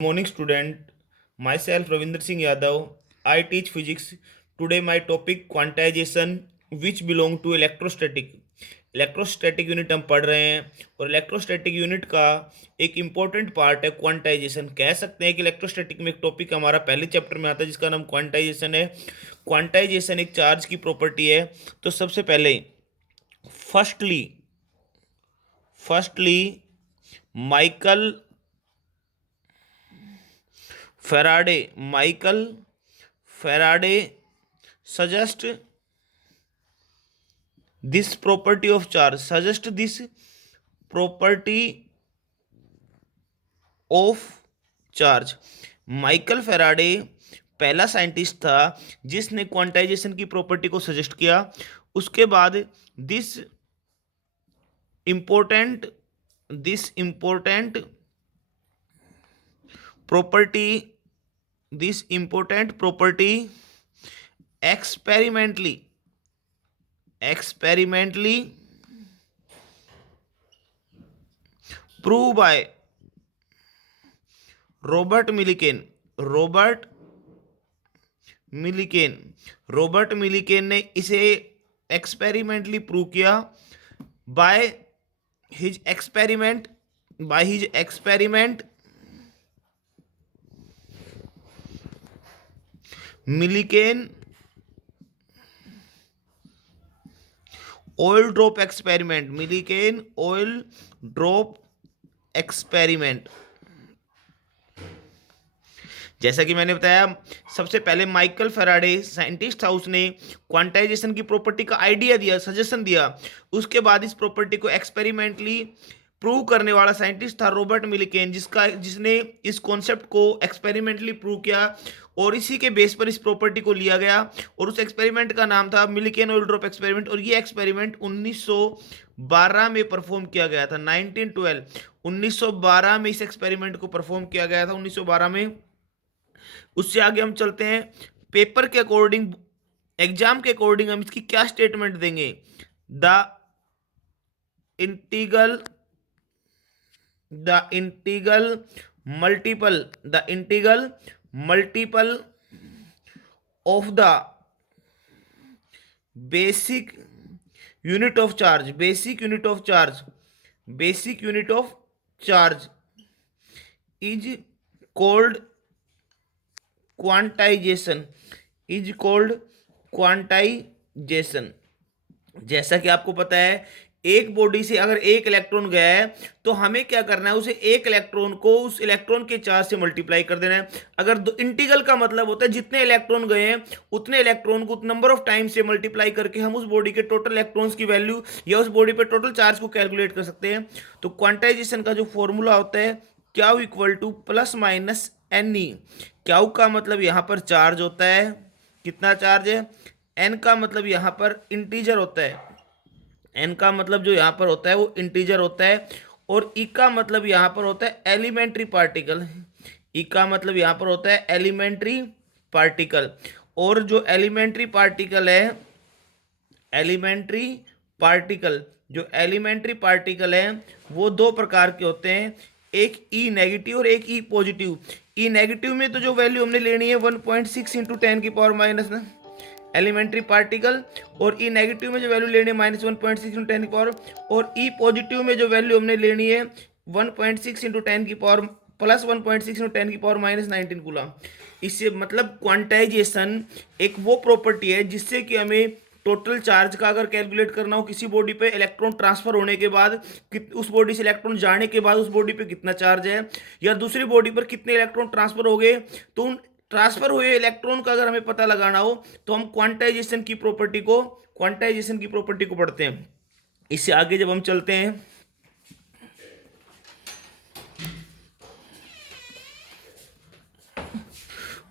Morning student, myself Ravinder Singh Yadav. I teach physics. Today my topic quantization which belong to electrostatic. Electrostatic unit हम पढ़ रहे हैं और electrostatic unit का एक इम्पोर्टेंट पार्ट है क्वांटाइजेशन। कह सकते हैं कि इलेक्ट्रोस्टैटिक में एक टॉपिक हमारा पहले चैप्टर में आता है जिसका नाम क्वांटाइजेशन है। क्वांटाइजेशन एक चार्ज की प्रॉपर्टी है। तो सबसे पहले firstly firstly Michael Michael Faraday suggest this property of charge. Suggest this property of charge. Michael Faraday पहला साइंटिस्ट था जिसने क्वांटाइजेशन की प्रॉपर्टी को सजेस्ट किया। उसके बाद this important property this important property experimentally proved by Robert Millikan ने इसे एक्सपेरिमेंटली प्रूव किया by his experiment Millikan oil drop experiment. जैसा कि मैंने बताया, सबसे पहले माइकल फेराडे साइंटिस्ट था, उसने क्वांटाइजेशन की प्रॉपर्टी का आइडिया दिया, सजेशन दिया। उसके बाद इस प्रॉपर्टी को एक्सपेरिमेंटली प्रूव करने वाला साइंटिस्ट था रॉबर्ट मिलिकेन, जिसने इस कॉन्सेप्ट को एक्सपेरिमेंटली प्रूव किया और इसी के बेस पर इस प्रॉपर्टी को लिया गया और उस एक्सपेरिमेंट का नाम था मिलिकेन ऑयल ड्रॉप एक्सपेरिमेंट। और ये एक्सपेरिमेंट 1912 में परफॉर्म किया गया था। 1912 में इस एक्सपेरिमेंट को परफॉर्म किया गया था, 1912 में। उससे आगे हम चलते हैं। पेपर के अकॉर्डिंग, एग्जाम के अकॉर्डिंग हम इसकी क्या स्टेटमेंट देंगे? The integral multiple of the basic unit of charge is called quantization जैसा कि आपको पता है, एक बॉडी से अगर एक इलेक्ट्रॉन गया है तो हमें क्या करना है, उसे एक इलेक्ट्रॉन को उस इलेक्ट्रॉन के चार्ज से मल्टीप्लाई कर देना है। अगर इंटीग्रल का मतलब होता है जितने इलेक्ट्रॉन गए हैं उतने इलेक्ट्रॉन को नंबर ऑफ टाइम से मल्टीप्लाई करके हम उस बॉडी के टोटल इलेक्ट्रॉन्स की वैल्यू या उस बॉडी पे टोटल चार्ज को कैलकुलेट कर सकते हैं। तो क्वांटाइजेशन का जो फॉर्मूला होता है, Q equal to plus minus n e. Q का मतलब यहाँ पर चार्ज होता है, कितना चार्ज है। एन का मतलब यहाँ पर इंटीजर होता है, एन का मतलब जो यहाँ पर होता है वो इंटीजर होता है। और ई का मतलब यहाँ पर होता है एलिमेंट्री पार्टिकल। ई का मतलब यहाँ पर होता है एलिमेंट्री पार्टिकल। और जो एलिमेंट्री पार्टिकल है वो दो प्रकार के होते हैं, एक ई नेगेटिव और एक ई पॉजिटिव। ई नेगेटिव में तो जो वैल्यू हमने लेनी है 1.6 इंटू 10 की पावर माइनस ना एलिमेंट्री पार्टिकल, और ई नेगेटिव में जो वैल्यू लेनी है -1.6 इंटू 10 की पावर, और ई पॉजिटिव में जो वैल्यू हमने लेनी है 1.6 इंटू 10 की पावर प्लस 1.6 इंटू 10 की पावर -19 कूलम। इससे मतलब क्वांटाइजेशन एक वो प्रॉपर्टी है जिससे कि हमें टोटल चार्ज का अगर कैलकुलेट करना हो, किसी बॉडी पे इलेक्ट्रॉन ट्रांसफर होने के बाद, उस बॉडी से इलेक्ट्रॉन जाने के बाद उस बॉडी पे कितना चार्ज है, या दूसरी बॉडी पर कितने इलेक्ट्रॉन ट्रांसफर हो गए, तो उन ट्रांसफर हुए इलेक्ट्रॉन का अगर हमें पता लगाना हो तो हम क्वांटाइजेशन की प्रॉपर्टी को पढ़ते हैं। इससे आगे जब हम चलते हैं,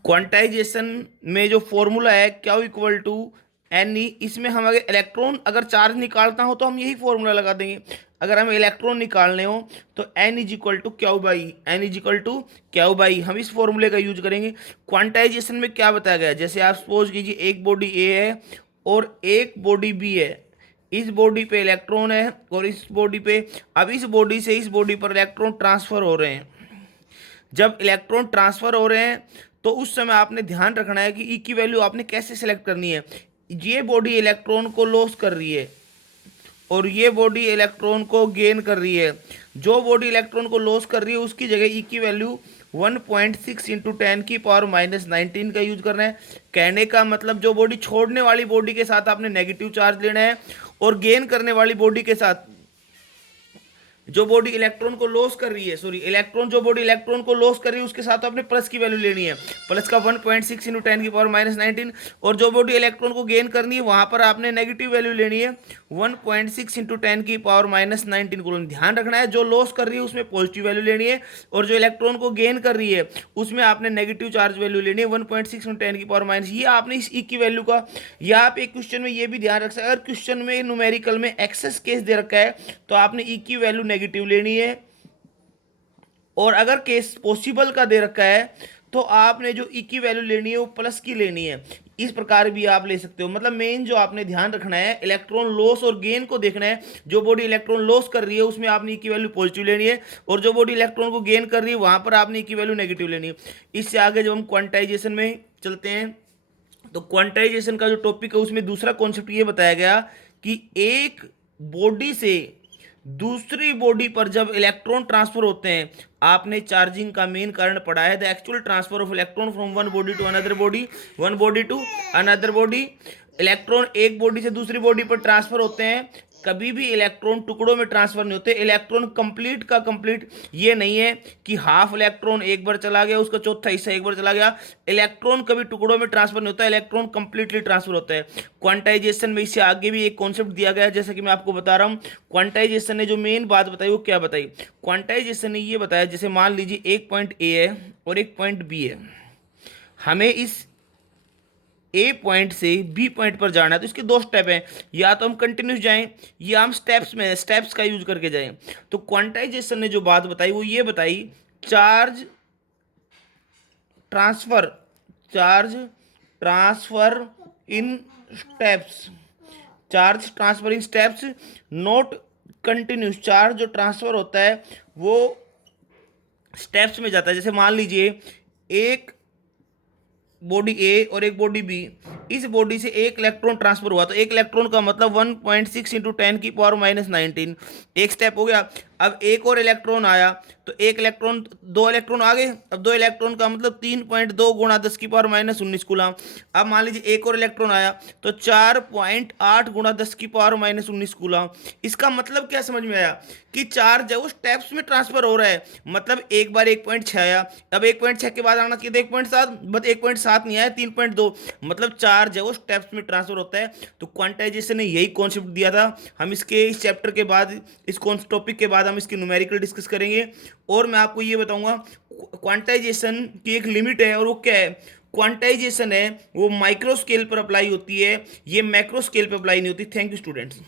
क्वांटाइजेशन में जो फॉर्मूला है Q equal to n e, इसमें हम अगर इलेक्ट्रॉन अगर चार्ज निकालता हो तो हम यही फॉर्मूला लगा देंगे। अगर हमें इलेक्ट्रॉन निकालने हो तो n is equal to Q by हम इस फॉर्मूले का यूज करेंगे। क्वांटाइजेशन में क्या बताया गया है, जैसे आप सपोज कीजिए एक बॉडी ए है और एक बॉडी बी है। इस बॉडी पे इलेक्ट्रॉन है और इस बॉडी पे, अब इस बॉडी से इस बॉडी पर इलेक्ट्रॉन ट्रांसफर हो रहे हैं। जब इलेक्ट्रॉन ट्रांसफर हो रहे हैं तो उस समय आपने ध्यान रखना है कि ई की वैल्यू आपने कैसे सेलेक्ट करनी है। ये बॉडी इलेक्ट्रॉन को लॉस कर रही है और ये बॉडी इलेक्ट्रॉन को गेन कर रही है। जो बॉडी इलेक्ट्रॉन को लॉस कर रही है उसकी जगह ई की वैल्यू 1.6 इंटू 10⁻⁻⁹ का यूज करना है। कहने का मतलब जो बॉडी छोड़ने वाली बॉडी के साथ आपने नेगेटिव चार्ज लेना है और गेन करने वाली बॉडी के साथ जो बॉडी इलेक्ट्रॉन को लॉस कर रही है, सॉरी इलेक्ट्रॉन जो बॉडी इलेक्ट्रॉन को लॉस कर रही है उसके साथ आपने प्लस की वैल्यू लेनी है, प्लस का 1.6 इंटू 10⁻⁻⁹ और जो बॉडी इलेक्ट्रॉन को गेन करनी है वहां पर आपने नेगेटिव वैल्यू लेनी है 1.6 इंटू 10⁻⁻⁹ को ध्यान रखना है। जो लॉस कर रही है उसमें पॉजिटिव वैल्यू लेनी है और जो इलेक्ट्रॉन को गेन कर रही है उसमें आपने नेगेटिव चार्ज वैल्यू लेनी है 1.6 इंटू 10⁻⁻। ये आपने इस ई की वैल्यू का, या आप एक क्वेश्चन में ये भी ध्यान रख सकते हैं, अगर क्वेश्चन में न्यूमेरिकल में एक्सेस केस दे रखा है तो आपने ई की वैल्यू नेगेटिव लेनी है, और अगर केस पॉसिबल का दे रखा है तो आपने जो ई की वैल्यू लेनी है वो प्लस की लेनी है। इस प्रकार भी आप ले सकते हो। मतलब मेन जो आपने ध्यान रखना है इलेक्ट्रॉन लॉस और गेन को देखना है। जो बॉडी इलेक्ट्रॉन लॉस कर रही है उसमें आपने ई की वैल्यू पॉजिटिव लेनी है और जो बॉडी इलेक्ट्रॉन को गेन कर रही है वहां पर आपने ई की वैल्यू नेगेटिव लेनी है। इससे आगे जब हम क्वांटाइजेशन में चलते हैं तो क्वांटाइजेशन का जो टॉपिक है उसमें दूसरा कॉन्सेप्ट ये बताया गया कि एक बॉडी से दूसरी बॉडी पर जब इलेक्ट्रॉन ट्रांसफर होते हैं, आपने चार्जिंग का मेन कारण पढ़ा है the actual transfer of electron from one body to another body, one body to another body. Electron एक बॉडी से दूसरी बॉडी पर ट्रांसफर होते हैं, कभी भी इलेक्ट्रॉन टुकड़ों में ट्रांसफर नहीं होते। इलेक्ट्रॉन कंप्लीट का कंप्लीट, ये नहीं है कि हाफ इलेक्ट्रॉन एक बार चला गया उसका चौथा हिस्सा एक बार चला गया। इलेक्ट्रॉन कभी टुकड़ों में ट्रांसफर नहीं होता, इलेक्ट्रॉन कंप्लीटली ट्रांसफर होता है। क्वांटाइजेशन में इससे आगे भी एक कॉन्सेप्ट दिया गया है, जैसा कि मैं आपको बता रहा हूँ। क्वांटाइजेशन ने जो मेन बात बताई वो क्या बताई, क्वांटाइजेशन ने ये बताया जैसे मान लीजिए एक पॉइंट ए है और एक पॉइंट बी है, हमें इस ए पॉइंट से बी पॉइंट पर जाना है तो इसके दो स्टेप हैं, या तो हम कंटिन्यूस जाएं या हम स्टेप्स में स्टेप्स का यूज करके जाएं। तो क्वांटाइजेशन ने जो बात बताई वो ये बताई charge transfer, charge transfer in steps, charge transfer in steps not continuous. Charge जो ट्रांसफर होता है वो स्टेप्स में जाता है। जैसे मान लीजिए एक बॉडी ए और एक बॉडी बी, इस बॉडी से एक इलेक्ट्रॉन ट्रांसफर हुआ तो एक इलेक्ट्रॉन का मतलब 1.6 इंटू 10⁻⁻⁹ एक स्टेप हो गया। अब एक और इलेक्ट्रॉन आया तो एक इलेक्ट्रॉन, दो इलेक्ट्रॉन आ गए, अब दो इलेक्ट्रॉन का मतलब 3.2 गुणा 10⁻⁻⁹ कूलम। अब मान लीजिए एक और इलेक्ट्रॉन आया तो 4.8 गुणा 10⁻⁻⁹ कूलम। इसका मतलब क्या समझ में आया कि चार्ज है वो स्टेप्स में ट्रांसफर हो रहा है। मतलब एक बार 1.6 आया, अब 1.6 के बाद आना चाहिए तो 1.7, बट 1.7 नहीं आया 3.2, मतलब चार्ज है वो स्टेप्स में ट्रांसफर होता है। तो क्वांटाइजेशन ने यही कॉन्सेप्ट दिया था। हम इसके इस चैप्टर के बाद, इस टॉपिक के बाद हम इसकी न्यूमेरिकल डिस्कस करेंगे। और मैं आपको ये बताऊंगा क्वांटाइजेशन की एक लिमिट है, और वो क्या है, क्वांटाइजेशन है वो माइक्रो स्केल पर अप्लाई होती है, ये मैक्रो स्केल पर अप्लाई नहीं होती। Thank you students.